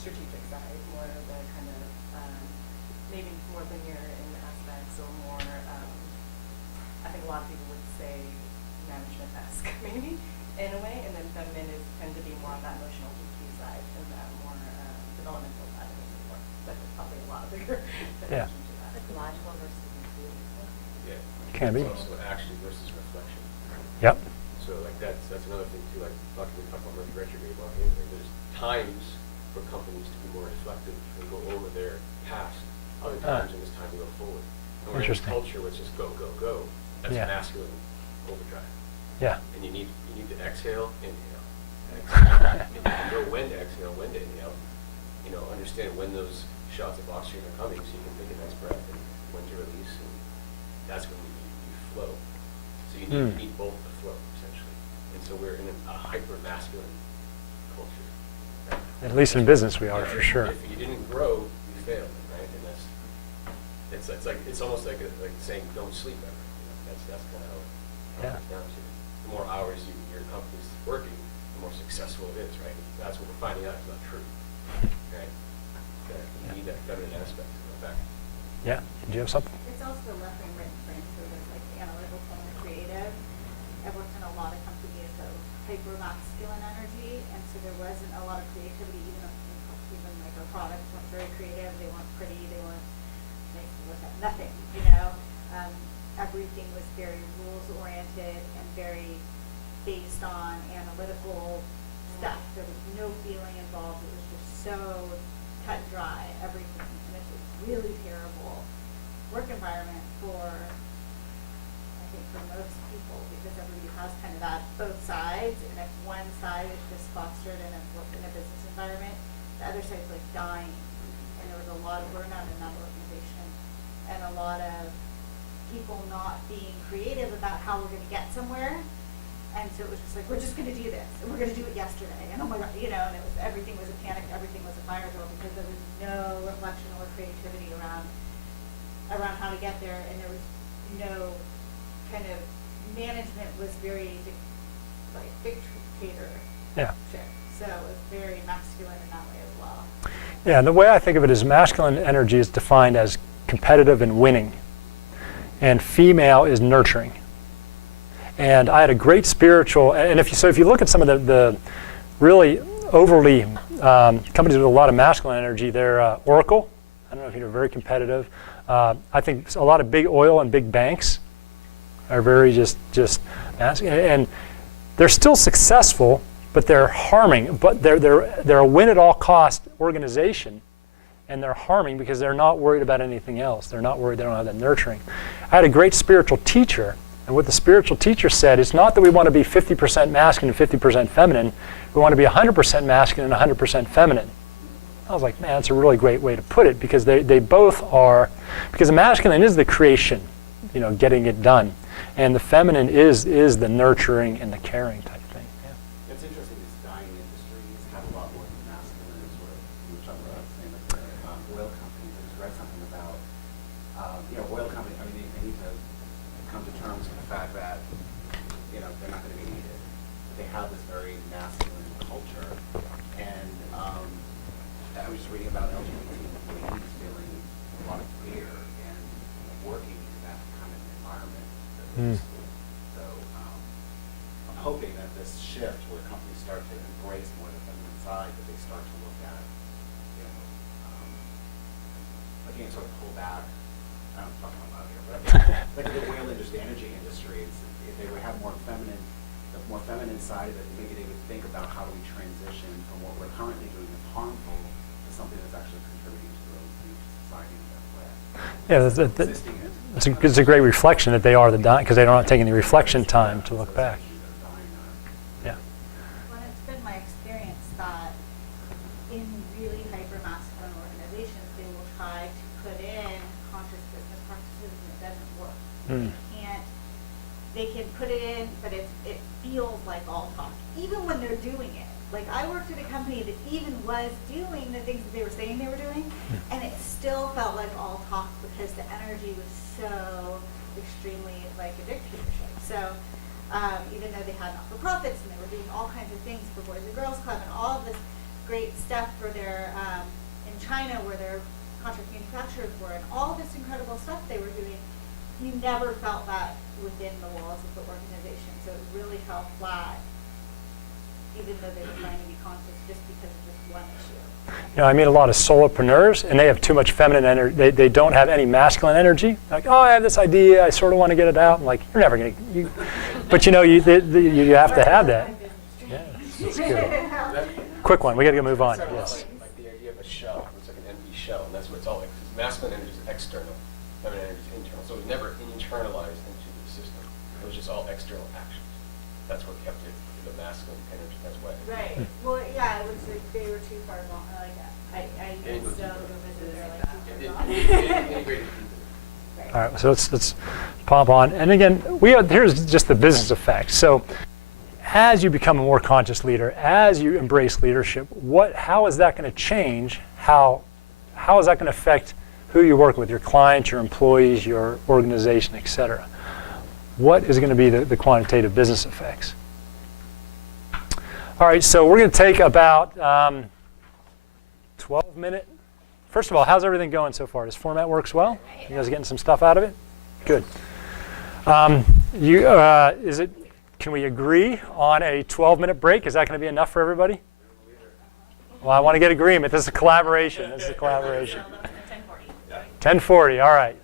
strategic side, more of the kind of maybe more linear in aspects, or more, I think a lot of people would say management-esque maybe in a way, and then feminine is tend to be more on that emotional EQ side and that more developmental side of things more. But there's probably a lot bigger Yeah. definition to that. Logical versus intuitive. Yeah. Can be. It's also action versus reflection. Yep. So like that's another thing too. Like we talked about Mercury retrograde marketing. Like there's times for companies to be more reflective and go over their past. Other times when it's time to go forward. And we're in a Interesting. culture where it's just go, go, go. That's Yeah. masculine overdrive. Yeah. And you need to exhale, inhale. Exhale. And you know when to exhale, when to inhale. You know, understand when those shots of oxygen are coming, so you can take a nice breath, and when to release, and that's when you flow. So you need both to flow, essentially. And so we're in a hyper masculine culture. Right? At least in business we are, Yeah, for sure. If you didn't grow, you failed, right? And it's almost like saying don't sleep ever. You know, that's kind of how it comes down to it. The more hours your company's working, the more successful it is, right? That's what we're finding out is not true, right? That you need that feminine aspect to go back. Yeah. Did you have something? It's also the left brain right brain, so there's like the analytical and the creative. I've worked in a lot of companies of hyper masculine energy, and so there wasn't a lot of creativity, even like our products weren't very creative, they weren't pretty, they weren't nice to look at, nothing, you know. Everything was very rules oriented and very based on analytical stuff. There was no feeling involved. It was just so cut and dry, everything, and it was really terrible work environment for, I think, for most people, because everybody has kind of that both sides, and if one side is just fostered in a business environment, the other side's like dying, and there was a lot of burnout in that organization, and a lot of people not being creative about how we're going to get somewhere, and so it was just like, we're just going to do this, and we're going to do it yesterday, and oh my god, you know, and everything was a panic, everything was a fire drill, because there was no reflection or creativity around how to get there, and there was no kind of management was very like dictator. Yeah. So it was very masculine in that way as well. Yeah, and the way I think of it is masculine energy is defined as competitive and winning, and female is nurturing. And I had a great spiritual, and if you look at some of the really overly companies with a lot of masculine energy, they're Oracle. I don't know if you're very competitive. I think a lot of big oil and big banks are very just masculine, and they're still successful, but they're harming. But they're a win at all cost organization, and they're harming because they're not worried about anything else. They're not worried. They don't have that nurturing. I had a great spiritual teacher, and what the spiritual teacher said is not that we want to be 50% masculine and 50% feminine. We want to be 100% masculine and 100% feminine. I was like, man, that's a really great way to put it, because they both are, because the masculine is the creation, you know, getting it done, and the feminine is the nurturing and the caring type thing. Yeah. It's interesting, these dying industries have a lot more than masculine, sort of, we were talking about saying like the oil companies. I just read something about, oil companies, I mean, they need to come to terms with the fact that, you know, they're not going to be needed. They have this very masculine culture, and I was just reading about LGBT employees feeling a lot of fear and working in that kind of environment. So I'm hoping that this shift where companies start to embrace more the feminine side, that they start to look at, you know, again, sort of pull back. I'm talking about here, but like the oil industry, the energy industry, if they would have the more feminine side of it, maybe they would think about how do we transition from what we're currently doing that's harmful to something that's actually contributing to society in that way. Yeah, it's a great reflection that they are the dying, because they're not taking the reflection time to look back. Yeah. Well, it's been my experience that in really hyper-masculine organizations, they will try to put in conscious business practices, and it doesn't work. They can put it in, but it feels like all talk, even when they're doing it. Like, I worked at a company that even was doing the things that they were saying they were doing, and it still felt like all talk, because the energy was so extremely like a dictatorship. So even though they had not-for-profits and they were doing all kinds of things for Boys and Girls Club and all of this great stuff for their, in China where their contract manufacturers were, and all this incredible stuff they were doing, you never felt that within the walls of the organization. So it really fell flat, even though they were trying to be conscious just because of this one issue. You know, I meet a lot of solopreneurs, and they have too much feminine energy. They don't have any masculine energy. Like, oh, I have this idea. I sort of want to get it out. I'm like, you're never going to. But you know, you have to have that. Yeah, that's good. Quick one. We got to move on. Yes. Like the idea of a shell. It's like an empty shell, and that's what it's all like. 'Cause masculine energy is external, feminine energy is internal. So it was never internalized into the system. It was just all external actions. That's what kept it the masculine energy. That's why. Right. Well, yeah, it was like they were too far gone. Like I It was used to too go far. visit. They're like too It far gone. integrated into it. All right. So let's pop on. And again, here's just the business effects. So as you become a more conscious leader, as you embrace leadership, how is that going to change? How is that going to affect who you work with, your clients, your employees, your organization, et cetera? What is going to be the quantitative business effects? All right, so we're going to take about 12-minute. First of all, how's everything going so far? This format works well? You guys getting some stuff out of it? Good. Can we agree on a 12-minute break? Is that going to be enough for everybody? Well, I want to get agreement. This is a collaboration. 10:40. All right.